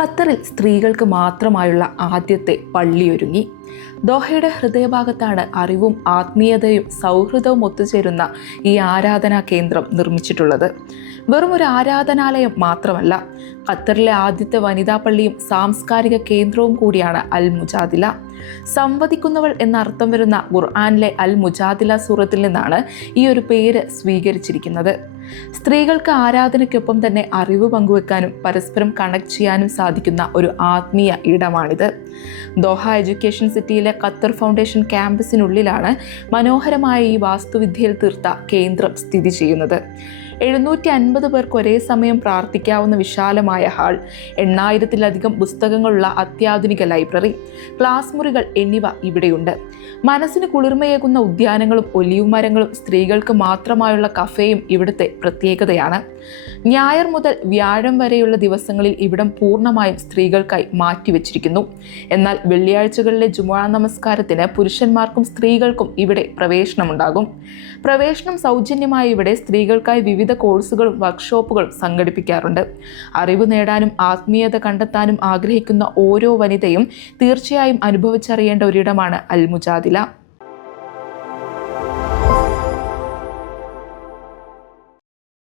ഖത്തറിൽ സ്ത്രീകൾക്ക് മാത്രമായുള്ള ആദ്യത്തെ പള്ളിയൊരുങ്ങി. ദോഹയുടെ ഹൃദയഭാഗത്താണ് അറിവും ആത്മീയതയും സൗഹൃദവും ഒത്തുചേരുന്ന ഈ ആരാധനാ കേന്ദ്രം നിർമ്മിച്ചിട്ടുള്ളത്. വെറും ഒരു ആരാധനാലയം മാത്രമല്ല ഖത്തറിലെ ആദ്യത്തെ വനിതാ പള്ളിയും സാംസ്കാരിക കേന്ദ്രവും കൂടിയാണ് അൽ മുജാദില. സംവദിക്കുന്നവൾ എന്നർത്ഥം വരുന്ന ഖുർആാനിലെ അൽ മുജാദില സൂറത്തിൽ നിന്നാണ് ഈ ഒരു പേര് സ്വീകരിച്ചിരിക്കുന്നത്. സ്ത്രീകൾക്ക് ആരാധനയ്ക്കൊപ്പം തന്നെ അറിവ് പങ്കുവെക്കാനും പരസ്പരം കണക്ട് ചെയ്യാനും സാധിക്കുന്ന ഒരു ആത്മീയ ഇടമാണിത്. Doha education city Qatar foundation ക്യാമ്പസിനുള്ളിലാണ് മനോഹരമായ ഈ വാസ്തുവിദ്യയിൽ തീർത്ത കേന്ദ്രം സ്ഥിതി ചെയ്യുന്നത്. എഴുന്നൂറ്റി അൻപത് പേർക്ക് ഒരേ സമയം പ്രാർത്ഥിക്കാവുന്ന വിശാലമായ ഹാൾ എണ്ണായിരത്തിലധികം പുസ്തകങ്ങളുള്ള അത്യാധുനിക ലൈബ്രറി ക്ലാസ് മുറികൾ എന്നിവ ഇവിടെയുണ്ട്. മനസ്സിന് കുളിർമയേകുന്ന ഉദ്യാനങ്ങളും ഒലിവ് മരങ്ങളും സ്ത്രീകൾക്ക് മാത്രമായുള്ള കഫേയും ഇവിടുത്തെ പ്രത്യേകതയാണ്. ഞായർ മുതൽ വ്യാഴം വരെയുള്ള ദിവസങ്ങളിൽ ഇവിടം പൂർണമായും സ്ത്രീകൾക്കായി മാറ്റിവെച്ചിരിക്കുന്നു. എന്നാൽ വെള്ളിയാഴ്ചകളിലെ ജുമാ നമസ്കാരത്തിന് പുരുഷന്മാർക്കും സ്ത്രീകൾക്കും ഇവിടെ പ്രവേശനമുണ്ടാകും. പ്രവേശനം സൗജന്യമായി ഇവിടെ സ്ത്രീകൾക്കായി വിവിധ കോഴ്സുകളും വർക്ക്ഷോപ്പുകളും സംഘടിപ്പിക്കാറുണ്ട്. അറിവ് നേടാനും ആത്മീയത കണ്ടെത്താനും ആഗ്രഹിക്കുന്ന ഓരോ വനിതയും തീർച്ചയായും അനുഭവിച്ചറിയേണ്ട ഒരിടമാണ് അൽ മുജാദില.